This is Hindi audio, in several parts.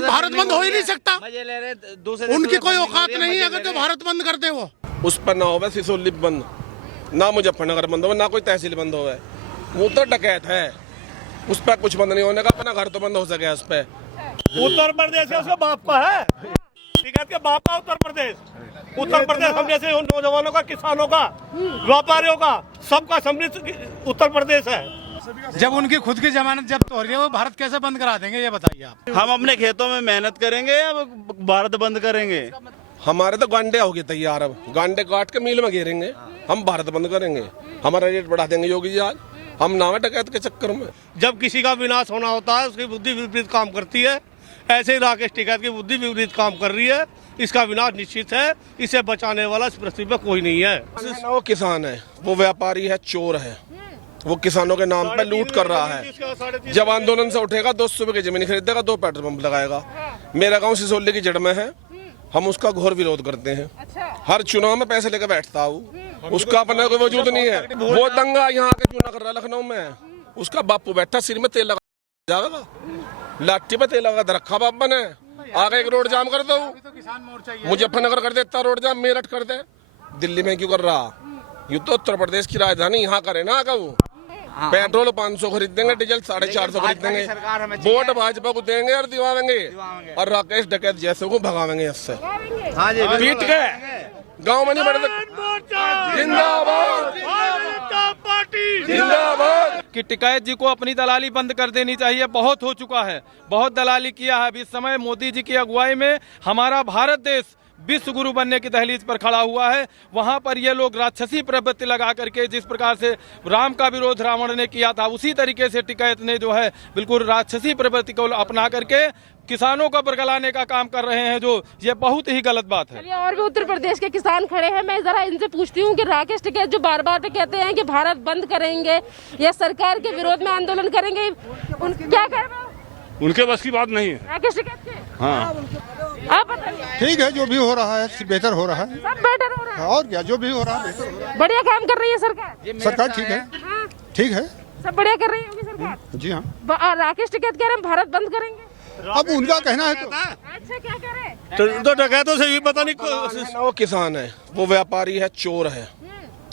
नहीं, भारत बंद हो ही नहीं सकता। मजे ले रहे दूसरे, उनकी कोई औकात नहीं है अगर जो भारत बंद कर दे। वो उस पर ना हो सिसोली बंद, ना मुजफ्फरनगर बंद हो, ना कोई तहसील बंद हो। वो तो डकैत है, उस पर कुछ बंद नहीं होने का। अपना घर तो बंद हो सके उस पर। उत्तर प्रदेश उसका बाप का है, टिकैत के बाप का उत्तर प्रदेश। उत्तर प्रदेश हम जैसे नौजवानों का, किसानों का, व्यापारियों का, सबका समृद्ध उत्तर प्रदेश है। जब उनकी खुद की जमानत जब्त हो रही है, वो भारत कैसे बंद करा देंगे, ये बताइए आप। हम अपने खेतों में मेहनत करेंगे या भारत बंद करेंगे? हमारे तो गांडे हो गए तैयार। अब गांडे काट के मील में घेरेंगे, हम भारत बंद करेंगे। हमारा रेट बढ़ा देंगे योगी जी आज। हम नाम है डकैत के चक्कर में। जब किसी का विनाश होना होता है, उसकी बुद्धि विपरीत काम करती है। ऐसे ही राकेश टिकैत की बुद्धि विपरीत काम कर रही है। इसका विनाश निश्चित है। इसे बचाने वाला इस पृथ्वी पे कोई नहीं है। वो किसान है, वो व्यापारी है, चोर है। वो किसानों के नाम पे लूट कर रहा है। जब आंदोलन से उठेगा 200 रुपए की जमीन खरीदेगा, 2 पेट्रोल पंप लगाएगा। मेरा गांव सिसोली की जड़ में है, हम उसका घोर विरोध करते हैं। हर चुनाव में पैसे लेकर बैठता हूँ, उसका अपना कोई वजूद नहीं है। वो दंगा यहाँ के चुनाव कर रहा है लखनऊ में, उसका बापू बैठा सिर में तेल लगा जाएगा, लाठी पे तेल लगा रखा बाप ने। आगे एक रोड जाम कर दो, मुजफ्फरनगर कर देता रोड जाम, मेरठ कर दे। दिल्ली में क्यों कर रहा? ये तो उत्तर प्रदेश की राजधानी यहाँ करे ना। आगे वो पेट्रोल 500 खरीद देंगे, डीजल 450 खरीद देंगे, वोट भाजपा को देंगे और दिवावेंगे, और राकेश डकैत जैसे को भगावेंगे इससे पीट के। गांव में नहीं बढ़ सकते। जिंदाबाद जिंदाबाद। कि टिकैत जी को अपनी दलाली बंद कर देनी चाहिए। बहुत हो चुका है, बहुत दलाली किया है। अभी इस समय मोदी जी की अगुवाई में हमारा भारत देश विश्व गुरु बनने की दहलीज पर खड़ा हुआ है। वहां पर ये लोग राक्षसी प्रवृत्ति लगा करके, जिस प्रकार से राम का विरोध रावण ने किया था, उसी तरीके से टिकैत ने जो है बिल्कुल राक्षसी प्रवृत्ति को अपना करके किसानों का बरगलाने का काम कर रहे हैं, जो ये बहुत ही गलत बात है। और भी उत्तर प्रदेश के किसान खड़े हैं, मैं जरा इनसे पूछती हूँ कि राकेश टिकैत जो बार बार पे कहते हैं कि भारत बंद करेंगे या सरकार के विरोध में आंदोलन करेंगे, क्या कर रहे हो? उनके बस की बात नहीं है। राकेश टिकैत के हाँ, आप बताइए। ठीक है, जो भी हो रहा है बेहतर हो रहा है। सब बेटर हो रहा है और क्या, जो भी हो रहा है बेहतर हो रहा बढ़िया काम कर रही है सरकार। सरकार ठीक है, हाँ, ठीक है, सब बढ़िया कर रही होगी सरकार। जी हाँ। राकेश टिकैत कह रहे हैं भारत बंद करेंगे। अब उनका कहना है तो अच्छा, क्या करे? तो डकैतों से भी पता नहीं। वो किसान है, वो व्यापारी है, चोर है।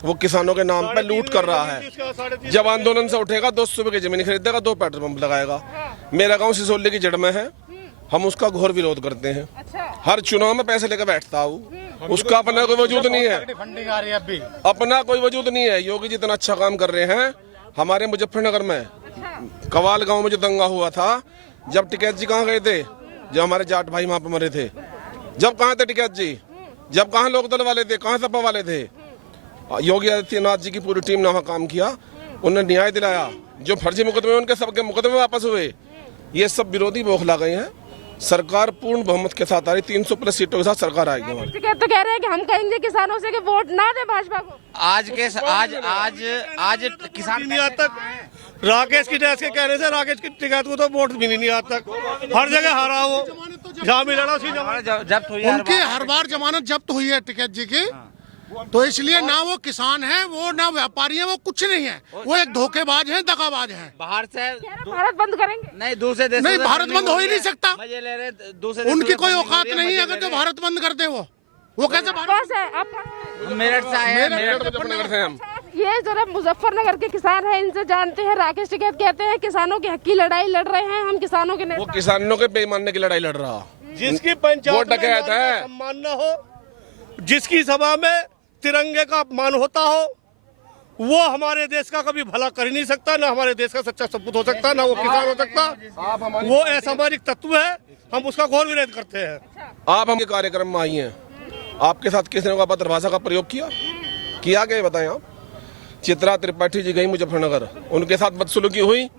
वो किसानों के नाम पे लूट कर रहा है। जब आंदोलन से उठेगा 200 रुपए की जमीन खरीदेगा, 2 पेट्रोल पंप लगाएगा। मेरा गांव सिसोली की जड़ में है, हम उसका घोर विरोध करते हैं। हर चुनाव में पैसे लेकर बैठता हूँ, उसका अपना कोई वजूद नहीं है। फंडिंग आ रही है अभी, अपना कोई वजूद नहीं है। योगी जी इतना अच्छा काम कर रहे हैं। हमारे मुजफ्फरनगर में कवाल गांव में जो दंगा हुआ था, जब टिकैत जी कहाँ गए थे? जब हमारे जाट भाई वहां पर मरे थे, जब कहाँ थे टिकैत जी? जब कहाँ लोकदल वाले थे, कहाँ सपा वाले थे? योगी आदित्यनाथ जी की पूरी टीम ने वहाँ काम किया, उन्होंने न्याय दिलाया। जो फर्जी मुकदमे उनके सबके मुकदमे वापस हुए। ये सब विरोधी बौखला गए हैं। सरकार पूर्ण बहुमत के साथ आ रही, 300 प्लस सीटों के साथ सरकार आएगी हमारी। टिकैत तो कह रहे हैं कि हम कहेंगे किसानों से कि वोट ना दे भाजपा को। आज किसान नहीं आता तक राकेश की के कहने से राकेश की टिकैत को तो वोट भी नहीं आता तक। हर जगह हारा वो, जहाँ भी लड़ा उसी जब्त हुई। उनकी हर बार जमानत जब्त हुई है टिकैत जी की, तो इसलिए ना वो किसान है, वो ना व्यापारी है, वो कुछ नहीं है। वो एक धोखेबाज है, दगाबाज है। बाहर से भारत बंद करेंगे। नहीं, दूसरे देश नहीं, भारत बंद हो ही नहीं सकता। मजे ले रहे दूसरे। उनकी कोई औकात नहीं है अगर जो भारत बंद कर दे। वो कैसे कौन सा है? आप मेरठ से आए। मुजफ्फरनगर से हम। ये जरा मुजफ्फरनगर के किसान हैं, इनसे जानते हैं। राकेश टिकैत कहते हैं किसानों की हक की लड़ाई लड़ रहे हैं, हम किसानों के वो नेता। किसानों के बेईमानने की लड़ाई लड़ रहा। जिसकी वो पंचायत डकैत है। सम्मान न हो, जिसकी सभा में तिरंगे का अपमान होता हो, वो हमारे देश का कभी भला कर ही नहीं सकता। ना हमारे देश का सच्चा सपूत हो सकता, ना वो किसान हो सकता। वो असामाजिक तत्व है, हम उसका घोर विरोध करते हैं। आप हम कार्यक्रम में आई हैं, आपके साथ किसने को अभद्र भाषा का प्रयोग किया गया बताएं आप? चित्रा त्रिपाठी जी गई मुजफ्फरनगर, उनके साथ बदसलूकी हुई।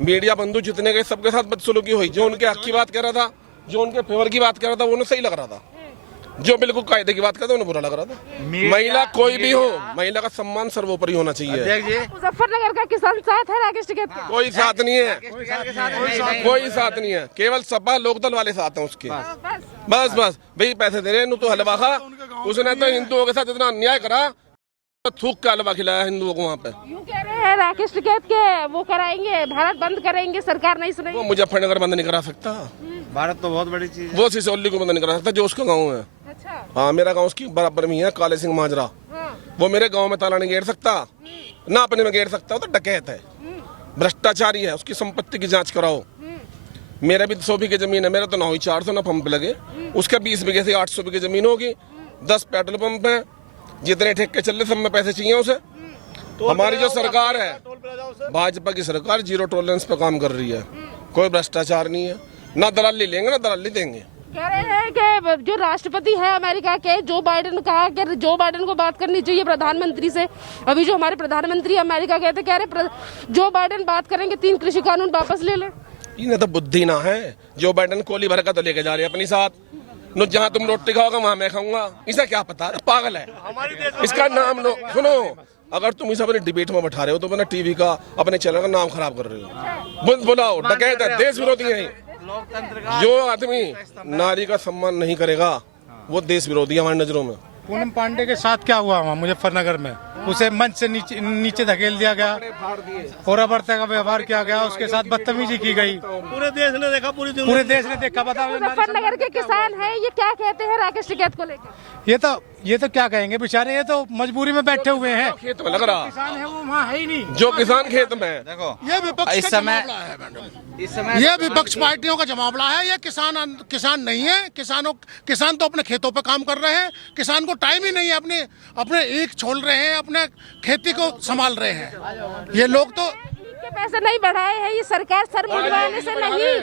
मीडिया बंधु जितने गए सबके साथ बदसलूकी हुई। जो उनके हक की बात कर रहा था, जो उनके फेवर की बात कर रहा था, वो उन्हें सही लग रहा था। जो बिल्कुल कायदे की बात करता है उन्हें बुरा लग रहा था। महिला कोई भी हो, महिला का सम्मान सर्वोपरि होना चाहिए। मुजफ्फरनगर का किसान साथ है राकेश टिकैत के? कोई साथ नहीं है, कोई साथ नहीं है। केवल सपा लोकदल वाले साथ हैं उसके। बस भाई पैसे दे रहे हैं, तो हलवा खा। उसने तो हिंदुओं के साथ इतना अन्याय करा, तो थूक के हलवा खिलाया हिंदुओं को वहाँ पे। यूँ कह रहे हैं राकेश टिकैत के वो कराएंगे, भारत बंद करेंगे, सरकार नहीं सुनेगी। वो मुजफ्फरनगर बंद नहीं करा सकता। भारत तो बहुत बड़ी चीज है। वो सिसोली को बंद नहीं करा सकता जो उसका गाँव है। अच्छा। हाँ, मेरा गाँव उसकी बराबर में ही है, काले सिंह माजरा। वो मेरे गाँव में ताला नहीं गेर सकता, ना अपने में गेर सकता, वो तो डकैत है, भ्रष्टाचारी है। उसकी संपत्ति की जांच कराओ। मेरा भी 100 बीघे जमीन है, मेरा तो ना हुई 400 ना पंप लगे, उसका 20 बीघे से 800 बीघे जमीन होगी, 10 पेट्रोल पंप है, जितने ठेके चल रहे सब में पैसे चाहिए उसे। हमारी जो सरकार है, भाजपा की सरकार, जीरो टॉलरेंस पे काम कर रही है, कोई भ्रष्टाचार नहीं है, ना दलाली लेंगे ना दलाली देंगे। कह रहे हैं कि जो राष्ट्रपति है अमेरिका के जो बाइडेन, कहा कि जो बाइडेन को बात करनी चाहिए प्रधानमंत्री से। अभी जो हमारे प्रधानमंत्री अमेरिका गए थे, कह रहे जो बाइडेन बात करेंगे 3 कृषि कानून वापस ले लें। इन्हें तो बुद्धि ना है। जो बाइडेन कोली भर का तो लेके जा रहे हैं अपनी साथ, नो जहाँ तुम रोटी खाओगे वहाँ मैं खाऊंगा, इसे क्या पता, पागल है। इसका नाम लो, सुनो, अगर तुम इसे अपने डिबेट में बैठा रहे हो तो अपने टीवी का, अपने चैनल का नाम खराब कर रहे हो। बुलाओ, डकैत है, देश विरोधी है। जो आदमी नारी का सम्मान नहीं करेगा वो देश विरोधी है हमारी नजरों में। पूनम पांडे के साथ क्या हुआ वहाँ मुजफ्फरनगर में, उसे मंच से नीचे धकेल दिया गया, होरा बर्ता का व्यवहार किया गया, उसके साथ बदतमीजी की गई। पूरे देश ने देखा, पूरे देश ने देखा। बताओ, मुजफ्फरनगर के किसान हैं, ये क्या कहते हैं राकेश टिकैत को लेकर? ये तो क्या कहेंगे बेचारे, ये तो मजबूरी में बैठे हुए हैं। खेत में लग रहा, किसान है वो वहाँ है ही नहीं। जो किसान खेत में है। देखो ये विपक्ष इस का समय जमावड़ा है मैडम, ये विपक्ष पार्टियों का जमावड़ा है। ये किसान नहीं है। किसान तो अपने खेतों पे काम कर रहे हैं, किसान को टाइम ही नहीं है, अपने ईख छोल रहे हैं, अपने खेती को संभाल रहे हैं। ये लोग तो के पैसे नहीं बढ़ाए हैं, ये सरकार सर मुंडवाने से नहीं।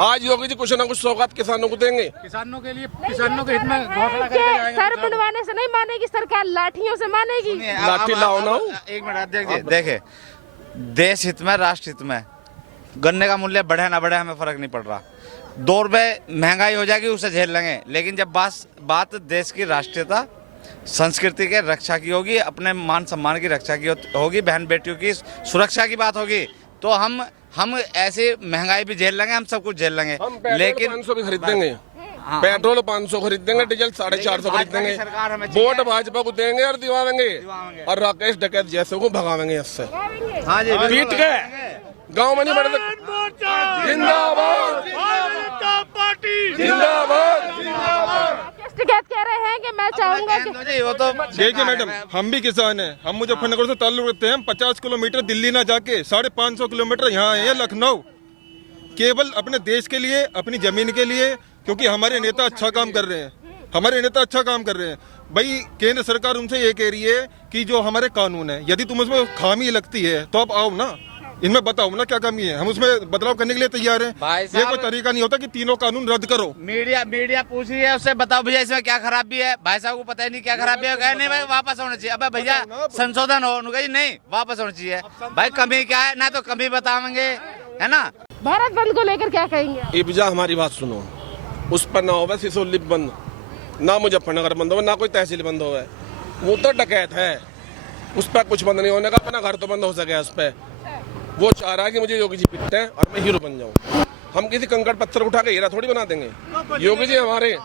आज योगी जी कुछ ना कुछ सौगात किसानों को देंगे, किसानों के लिए, किसानों के हित में घोषणा करके के जाएंगे। सर मुंडवाने से नहीं मानेगी सरकार, लाठियों से मानेगी। लाठी लाओ ना। एक मिनट देखिए, देश हित में, राष्ट्र हित में गन्ने का मूल्य बढ़े ना बढ़े हमें फर्क नहीं पड़ रहा। 2 रुपए महंगाई हो जाएगी, उसे झेल लेंगे, लेकिन जब बात देश की राष्ट्रीयता, संस्कृति के रक्षा की होगी, अपने मान सम्मान की रक्षा की होगी, बहन बेटियों की सुरक्षा की बात होगी, तो हम ऐसे महंगाई भी झेल लेंगे, हम सब कुछ झेल लेंगे। लेकिन 500 भी खरीद देंगे, पेट्रोल 500 खरीद देंगे, डीजल 450 खरीद देंगे, वोट भाजपा को देंगे और दिवाएंगे, और राकेश डकैत जैसे को भगावेंगे इससे पीट के। गांव में नहीं बढ़ सकते। जिंदाबाद जिंदाबाद। टिकैत कह रहे हैं कि मैं चाहूंगा कि देखिए मैडम, हम भी किसान हैं, हम मुजफ्फरनगर से ताल्लुक रखते हैं। हम 50 किलोमीटर दिल्ली ना जाके 550 किलोमीटर यहाँ आए हैं लखनऊ, केवल अपने देश के लिए, अपनी जमीन के लिए, क्योंकि हमारे नेता अच्छा काम कर रहे हैं। हमारे नेता अच्छा काम कर रहे हैं। भाई केंद्र सरकार उनसे ये कह रही है कि जो हमारे कानून है, यदि तुम उसमें खामी लगती है तो आप आओ ना, इनमें बताओ ना क्या कमी है, हम उसमें बदलाव करने के लिए तैयार हैं। ये कोई तरीका नहीं होता कि तीनों कानून रद्द करो। मीडिया पूछ रही है उससे, बताओ भैया इसमें क्या खराबी है। भाई साहब को पता ही नहीं क्या खराबी है, कहे नहीं भाई वापस होना चाहिए। अबे भैया संशोधन हो, उन्होंने नहीं वापस होना चाहिए। भाई कमी क्या है, ना तो कमी बताएंगे, है ना। भारत बंद को लेकर क्या कहेंगे? इब्जा हमारी बात सुनो, उस पर ना हो सिसोली बंद, ना मुजफ्फरनगर बंद हो, ना कोई तहसील बंद हो। वो तो डकैत है, उस पर कुछ बंद नहीं होने का। अपना घर तो बंद हो सके उस पर। वो चाह रहा है कि मुझे योगी जी पिटते हैं और मैं हीरो बन जाऊं। हम किसी कंकड़ पत्थर उठा के हीरा थोड़ी बना देंगे। योगी जी हमारे,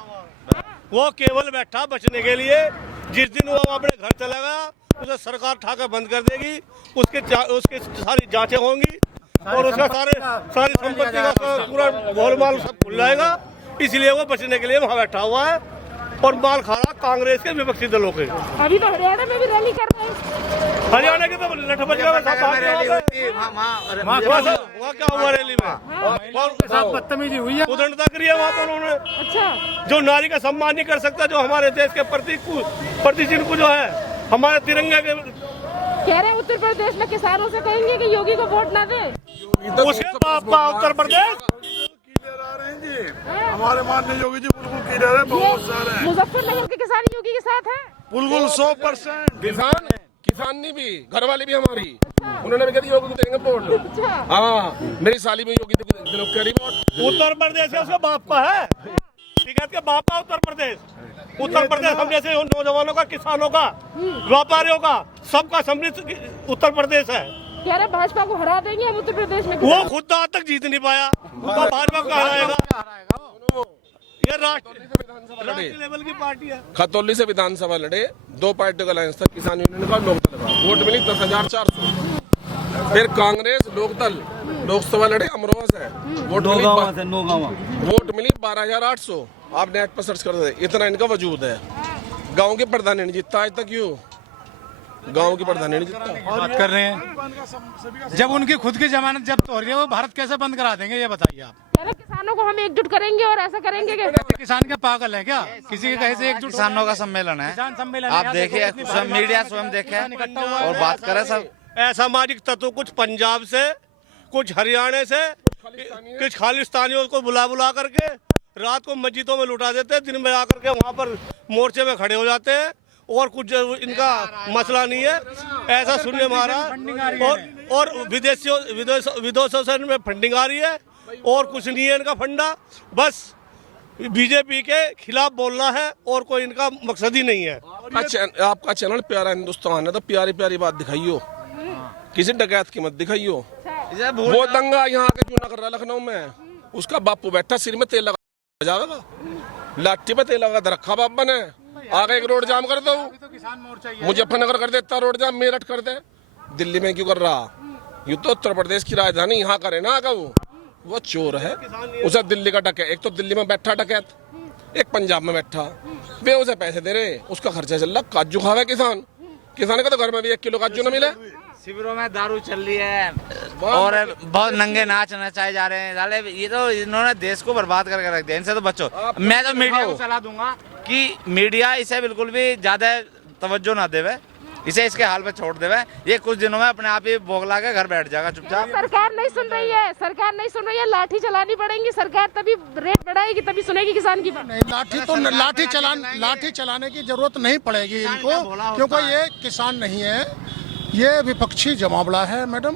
वो केवल बैठा बचने के लिए। जिस दिन वो अपने घर चलेगा उसे सरकार ठाकर बंद कर देगी, उसके सारी जांचें होंगी और उसका सारी संपत्ति का पूरा गोलमाल सब खुल जाएगा। इसलिए वो बचने के लिए वहाँ बैठा हुआ है और माल खा रहा कांग्रेस के विपक्षी दलों के। अभी तो हरियाणा में भी रैली कर रहे हैं। हरियाणा के तो लठ बच गया, वहाँ क्या हुआ रैली में? बदतमीजी हुई है, उदंडता करी है वहाँ पर उन्होंने। अच्छा, जो नारी का सम्मान नहीं कर सकता, जो हमारे देश के प्रति चिन्ह को जो है हमारे तिरंगे के, कह रहे हैं उत्तर प्रदेश में किसानों से कहेंगे कि योगी को वोट ना दे। उसके बाप का उत्तर प्रदेश हमारे माननीय योगी जी बिल्कुल क्लियर है, बहुत सारे मुजफ्फरनगर के किसान योगी के साथ हैं, बिल्कुल 100%। किसानी भी, घर वाली भी हमारी, उन्होंने भी कह दिया योगी को देंगे वोट। हाँ, मेरी साली में योगी कह रही वोट। उत्तर प्रदेश है उसके बाप का है, टिकैत के बाप का उत्तर प्रदेश। उत्तर प्रदेश हम जैसे नौजवानों का, किसानों का, व्यापारियों का, सबका समृद्ध उत्तर प्रदेश है। कह रहे भाजपा को हरा देंगे हम उत्तर प्रदेश में। वो खुद आज तक जीत नहीं पाया, तो भाजपा को हराएगा। ये राष्ट्रीय लेवल की पार्टी है। खतौली से विधानसभा लड़े, 2 पार्टियों का अलायंस था, किसान यूनियन का, लोकदल का। वोट मिली 10,400। फिर कांग्रेस, लोकदल लोकसभा लड़े अमरोहा से, वोट मिली 12,800। आप नेट पर सर्च कर दे, इतना इनका वजूद है। गांव के प्रधान नहीं जीतता आज तक, क्यों? गांव की प्रधान नहीं जीतता। बात कर रहे हैं जब उनकी खुद की जमानत जब्त हो रही है, वो भारत कैसे बंद करा देंगे ये बताइए आप। पहले किसानों को हम एकजुट करेंगे और ऐसा करेंगे कि किसान क्या पागल है क्या? किसी के कहे से एकजुट? किसानों का सम्मेलन है, किसान सम्मेलन आप देखिए, मीडिया स्वयं देखे और बात करें सब। असामाजिक तत्व कुछ पंजाब से, कुछ हरियाणा से, कुछ खालिस्तानियों को बुला करके रात को मस्जिदों में लुटा देते हैं, दिन में आकर के वहाँ पर मोर्चे में खड़े हो जाते हैं और कुछ इनका मसला नहीं है, ऐसा सुनने में आ रहा है। और विदेशों से इनमें फंडिंग आ रही है और कुछ नहीं है इनका फंडा, बस बीजेपी के खिलाफ बोलना है और कोई इनका मकसद ही नहीं है। आपका चैनल प्यारा हिंदुस्तान है तो प्यारी प्यारी बात दिखाइयो, किसी डकैत की मत दिखाइयो। वो दंगा यहाँ के चुना कर रहा लखनऊ में, उसका बापू बैठा सिर में तेल लगा जाएगा, लाठी पे तेल लगा रखा बाप बने, आगे एक रोड जाम कर दो, मुजफ्फरनगर कर देता रोड जाम, मेरठ कर दे, दिल्ली में क्यों कर रहा? ये तो उत्तर प्रदेश की राजधानी यहाँ करे ना आगा, वो चोर है। उसे दिल्ली का डकैत, एक तो दिल्ली में बैठा डकैत, एक पंजाब में बैठा, वे उसे पैसे दे रहे, उसका खर्चा चल रहा, काजू खावे किसान का तो घर में भी 1 किलो काजू न मिले। शिविरों में दारू चल रही है और बहुत नंगे नाच नचाए जा रहे हैं, साले ये तो इन्होंने देश को बर्बाद करके रख दिया, इनसे तो बचो। मैं तो मीडिया को सलाह दूंगा कि मीडिया इसे बिल्कुल भी ज्यादा तवज्जो ना देवे, इसे इसके हाल पे छोड़ देवे, ये कुछ दिनों में अपने आप ही बोगला के घर बैठ जाएगा चुपचाप। सरकार नहीं सुन रही है, सरकार नहीं सुन रही है, लाठी चलानी पड़ेगी सरकार, तभी रेट बढ़ाएगी, तभी सुनेगी किसान की बात। नहीं, लाठी चलाने की जरूरत नहीं पड़ेगी इनको, क्योंकि ये किसान नहीं है, ये विपक्षी जमावड़ा है मैडम,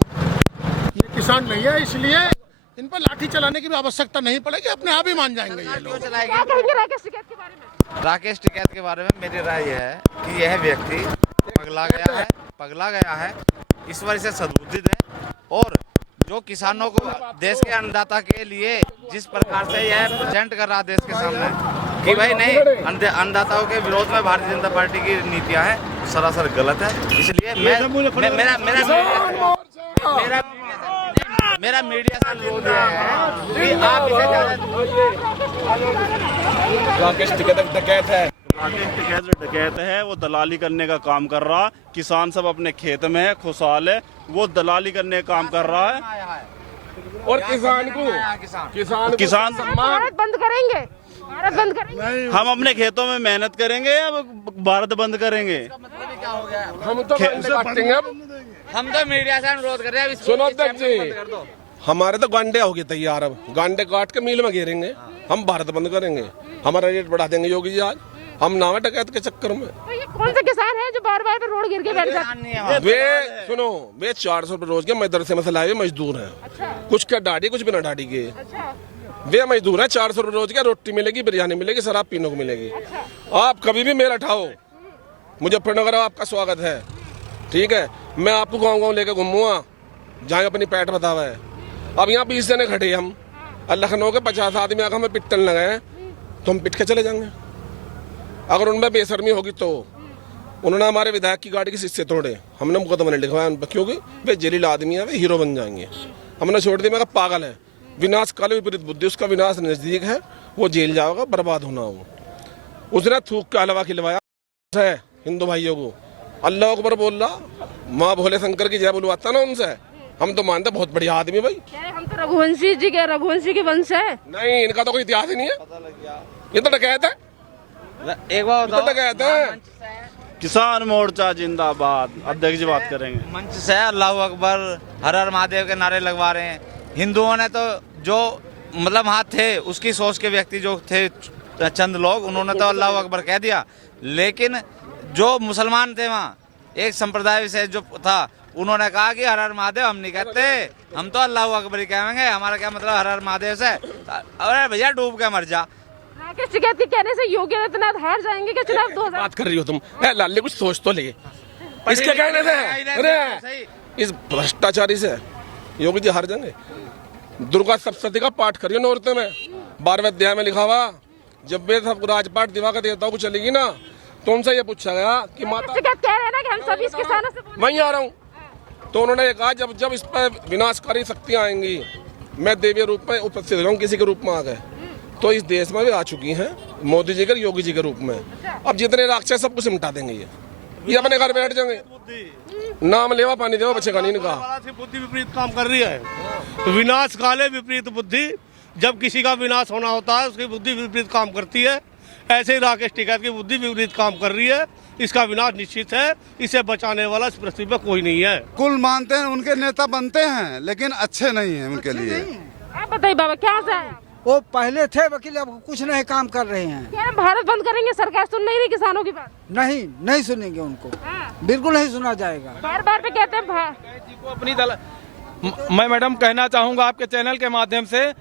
ये किसान नहीं है, इसलिए इन पर लाठी चलाने की भी आवश्यकता नहीं पड़ेगी, अपने आप ही मान जाएंगे ये लोग। क्या कहेंगे राकेश टिकैत के बारे में? राकेश टिकैत के बारे में मेरी राय यह है कि यह व्यक्ति पगला गया है, ईश्वर से सद्बुद्धित है, और जो किसानों को देश के अन्नदाता के लिए जिस प्रकार से यह प्रेजेंट कर रहा है देश के सामने कि भाई नहीं, अन्नदाताओं के विरोध में भारतीय जनता पार्टी की नीतियां हैं, सरासर गलत है। इसलिए मेरा मीडिया से अनुरोध है कि आप इसे राकेश टिकैत डकैत है, डकैत है, वो दलाली करने का काम कर रहा। किसान सब अपने खेत में है, खुशहाल है, वो दलाली करने का काम कर रहा है। और किसान भारत बंद करेंगे, भारत बंद करेंगे, हम अपने खेतों में मेहनत करेंगे या भारत बंद करेंगे? हम तो काटेंगे अब। हम तो मीडिया से अनुरोध कर रहे हैं, सुनो अध्यक्ष जी, हमारे तो गांडे हो गए तैयार, अब गांडे काट के मील में घेरेंगे, हम भारत बंद करेंगे, हमारा रेट बढ़ा देंगे योगी जी आज, हम नावे डकैत के चक्कर में। तो ये कौन से किसान है जो बार बार पे रोड गिर के बैठ जाते हैं? वे 400 रुपए रोज के मदरसे में से लाए हुए मजदूर हैं, कुछ क्या दाढ़ी कुछ बिना दाढ़ी के, वे मजदूर हैं। 400 रुपए रोज के, रोटी मिलेगी, बिरयानी मिलेगी, शराब पीने को मिलेगी। आप कभी भी मेरठ आओ, मुजफ्फरनगर आपका स्वागत है, ठीक है। मैं आपको गाँव लेके घूमूंगा जहाँ अपनी पैठ बतावा है। अब यहाँ 20 जने खड़े हम, लखनऊ के 50 आदमी आकर हमें पिटन लगाए तो हम पिट के चले जाएंगे। अगर उनमें बेशर्मी होगी तो उन्होंने हमारे विधायक की गाड़ी के शीशे तोड़े, हमने मुकदमा नहीं लिखवाया उन पर, क्योंकि वे जलील आदमी है, वे हीरो बन जाएंगे। हमने छोड़ दिया, मैं कहा पागल है, विनाश काल विपरीत बुद्धि, उसका विनाश नजदीक है, वो जेल जाएगा, बर्बाद होना हो। उसने थूक का हलवा खिलवाया है हिंदू भाइयों को, अल्लाह अकबर बोल रहा, माँ भोले शंकर की जय बुलवाता ना उनसे, हम तो मानते बहुत बढ़िया आदमी भाई। हम तो रघुवंशी के वंश है। नहीं, इनका तो कोई इतिहास ही नहीं है, ये तो डकैत है, एक बार तो डकैत है। किसान मोर्चा जिंदाबाद, अध्यक्ष जी बात करेंगे। मंच से अल्लाह अकबर, हर हर महादेव के नारे लगवा रहे हैं। हिंदुओं ने तो जो मतलब वहाँ थे, उसकी सोच के व्यक्ति जो थे चंद लोग, उन्होंने तो अल्लाह अकबर कह दिया, लेकिन जो मुसलमान थे वहाँ, एक संप्रदाय विशेष जो था, उन्होंने कहा कि हर हर महादेव हम नहीं कहते, हम तो अल्लाह अकबर ही कहेंगे, हमारा क्या मतलब हर हर महादेव से। अरे भैया डूब के मर जा। राकेश टिकैत के कहने से योगी आदित्यनाथ हार जाएंगे क्या चुनाव 2000? बात कर रही हो तुम, लाले कुछ सोच तो ले, इसके कहने से, अरे इस भ्रष्टाचारी से योगी जी हार जाएंगे। दुर्गा सप्तशती का पाठ करियो नौरते में, 12वें अध्याय में लिखा हुआ, जब वे सब राजपाट दिवाकर देवताओं को चलेगी ना, तो उनसे ये पूछा गया कि माता कह रहे हैं ना कि हम सभी किसानों से वहीं आ रहा हूँ, तो उन्होंने कहा जब जब इस पर विनाशकारी शक्तियां आएंगी, मैं देवी रूप में उपस्थित हो जाऊं, किसी के रूप में आ गए। तो इस देश में भी आ चुकी हैं मोदी जी के, योगी जी के रूप में। अब जितने राक्षस सब कुछ मिटा देंगे ये अपने घर बैठ जाएंगे, नाम लेवा पानी देवा बचेगा नहीं इनका। बुद्धि विपरीत काम कर रही है। विनाश काले विपरीत बुद्धि, जब किसी का विनाश होना होता है उसकी बुद्धि विपरीत काम करती है। ऐसे ही राकेश टिकैत की बुद्धि विपरीत काम कर रही है। इसका विनाश निश्चित है, इसे बचाने वाला इस पृथ्वी पर कोई नहीं है। कुल मानते हैं उनके नेता बनते हैं, लेकिन अच्छे नहीं हैं उनके लिए। आप बताइए बाबा, क्या से आए? वो पहले थे वकील, अब कुछ नहीं काम कर रहे हैं। कह रहे भारत बंद करेंगे, सरकार सुन नहीं रही किसानों की बात। नहीं सुनेंगे उनको, हाँ। बिल्कुल नहीं सुना जाएगा। बार बार पे कहते हैं जी को अपनी मैं मैडम कहना चाहूंगा आपके चैनल के माध्यम से